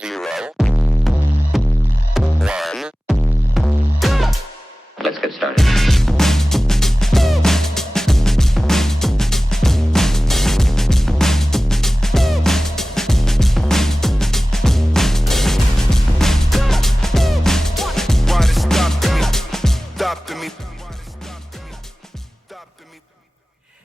0, 1. Let's get started.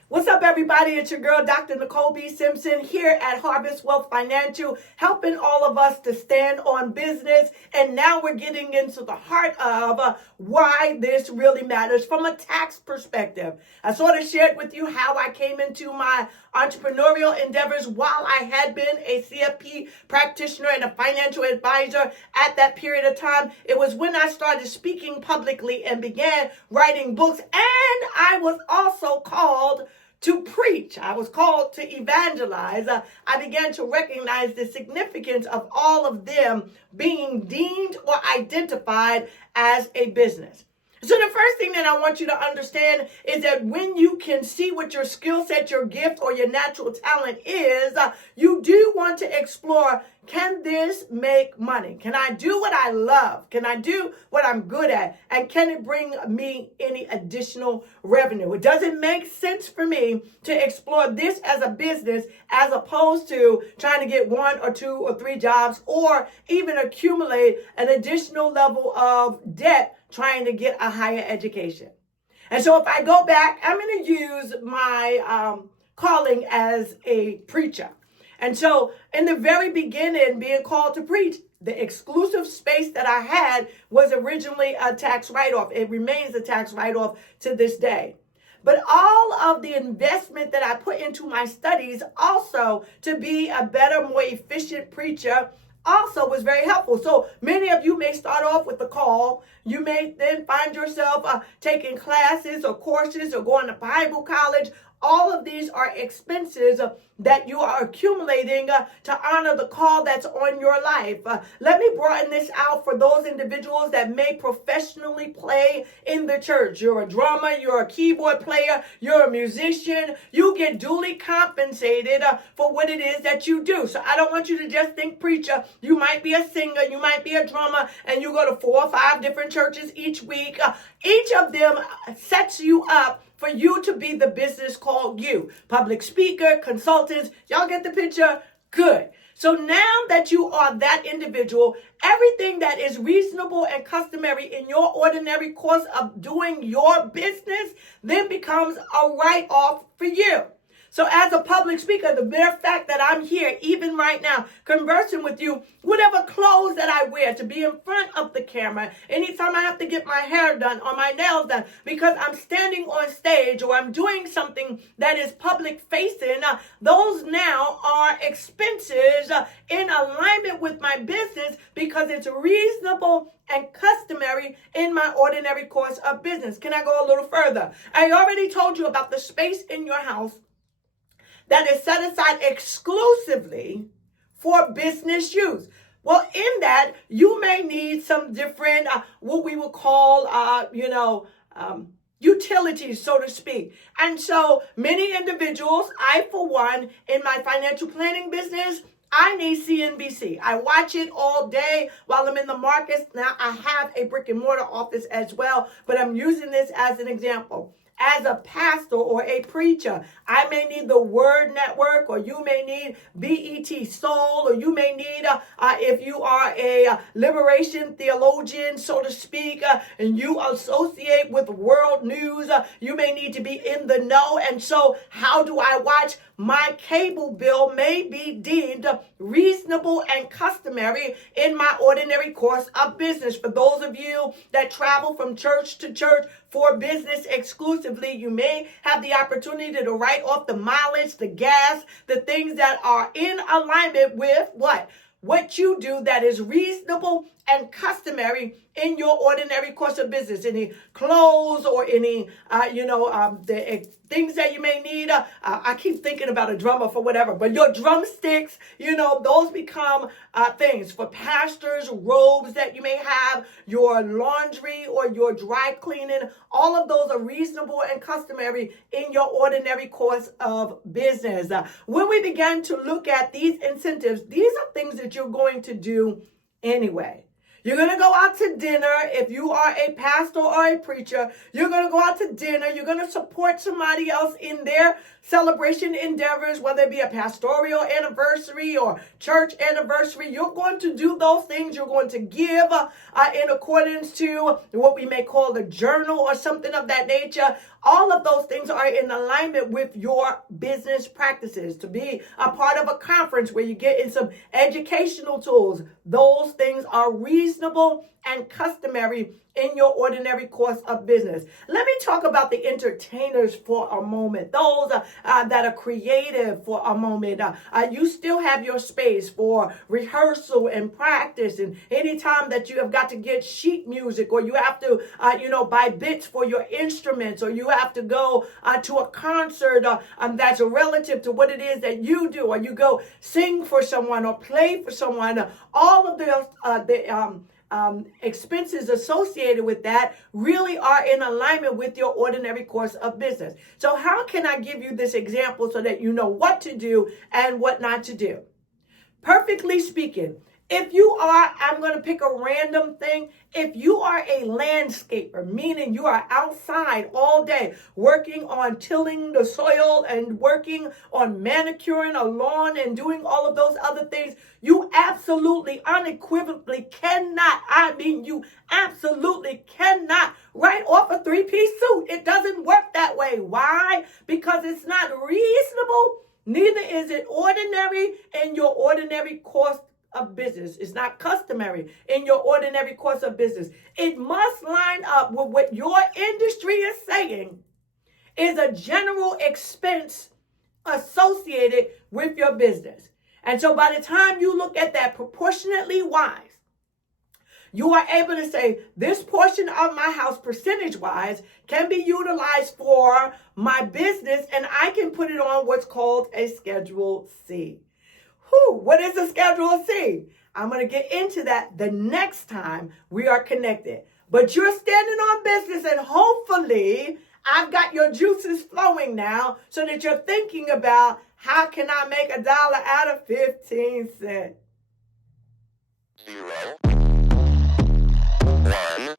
What's up, everybody? It's your girl, Dr. Nicole B. Simpson, here at Harvest Wealth Financial, helping all of us to stand on business. And now we're getting into the heart of why this really matters from a tax perspective. I sort of shared with you how I came into my entrepreneurial endeavors while I had been a CFP practitioner and a financial advisor at that period of time. It was when I started speaking publicly and began writing books. And I was also called to preach. I was called to evangelize. I began to recognize the significance of all of them being deemed or identified as a business. So the first thing that I want you to understand is that when you can see what your skill set, your gift, or your natural talent is, you do want to explore, can this make money? Can I do what I love? Can I do what I'm good at? And can it bring me any additional revenue? It doesn't make sense for me to explore this as a business as opposed to trying to get 1 or 2 or 3 jobs or even accumulate an additional level of debt trying to get a higher education. And so if I go back, I'm going to use my calling as a preacher. And so in the very beginning, being called to preach, the exclusive space that I had was originally a tax write-off. It remains a tax write-off to this day. But all of the investment that I put into my studies also to be a better, more efficient preacher also was very helpful. So many of you may start off with the call. You may then find yourself taking classes or courses or going to Bible college. All of these are expenses that you are accumulating to honor the call that's on your life. Let me broaden this out for those individuals that may professionally play in the church. You're a drummer, you're a keyboard player, you're a musician. You get duly compensated for what it is that you do. So I don't want you to just think preacher. You might be a singer, you might be a drummer, and you go to 4 or 5 different churches each week. Each of them sets you up for you to be the business called you. Public speaker, consultants, y'all get the picture? Good. So now that you are that individual, everything that is reasonable and customary in your ordinary course of doing your business then becomes a write-off for you. So as a public speaker, the mere fact that I'm here, even right now, conversing with you, whatever clothes that I wear to be in front of the camera, anytime I have to get my hair done or my nails done because I'm standing on stage or I'm doing something that is public facing, those now are expenses in alignment with my business because it's reasonable and customary in my ordinary course of business. Can I go a little further? I already told you about the space in your house that is set aside exclusively for business use. Well, in that, you may need some different, what we would call, utilities, so to speak. And so many individuals, I for one, in my financial planning business, I need CNBC. I watch it all day while I'm in the markets. Now, I have a brick and mortar office as well, but I'm using this as an example. As a pastor or a preacher, I may need the Word Network, or you may need BET Soul, or you may need, if you are a liberation theologian, so to speak, and you associate with world news, you may need to be in the know. And so how do I watch? My cable bill may be deemed reasonable and customary in my ordinary course of business. For those of you that travel from church to church for business exclusively, you may have the opportunity to write off the mileage, the gas, the things that are in alignment with what you do that is reasonable and customary in your ordinary course of business. Any clothes or any, the things that you may need. I keep thinking about a drummer for whatever, but your drumsticks, those become things for pastors, robes that you may have, your laundry or your dry cleaning. All of those are reasonable and customary in your ordinary course of business. When we begin to look at these incentives, these are things that you're going to do anyway. You're going to go out to dinner. If you are a pastor or a preacher, you're going to go out to dinner. You're going to support somebody else in their celebration endeavors, whether it be a pastoral anniversary or church anniversary. You're going to do those things. You're going to give in accordance to what we may call the journal or something of that nature. All of those things are in alignment with your business practices. To be a part of a conference where you get in some educational tools, those things are reasonable and customary in your ordinary course of business. Let me talk about the entertainers for a moment. Those that are creative for a moment. You still have your space for rehearsal and practice. And anytime that you have got to get sheet music, or you have to, buy bits for your instruments, or you have to go to a concert that's relative to what it is that you do, or you go sing for someone or play for someone. All of those, expenses associated with that really are in alignment with your ordinary course of business. So how can I give you this example so that you know what to do and what not to do? Perfectly speaking, if you are, I'm going to pick a random thing. If you are a landscaper, meaning you are outside all day working on tilling the soil and working on manicuring a lawn and doing all of those other things, you absolutely, unequivocally cannot, you absolutely cannot write off a 3-piece suit. It doesn't work that way. Why? Because it's not reasonable. Neither is it ordinary in your ordinary course of business. It's not customary in your ordinary course of business. It must line up with what your industry is saying is a general expense associated with your business. And so by the time you look at that proportionately wise, you are able to say, this portion of my house, percentage-wise, can be utilized for my business, and I can put it on what's called a Schedule C. What is a Schedule C? I'm going to get into that the next time we are connected. But you're standing on business, and hopefully I've got your juices flowing now so that you're thinking about, how can I make $1 out of 15 cents? 0, 1.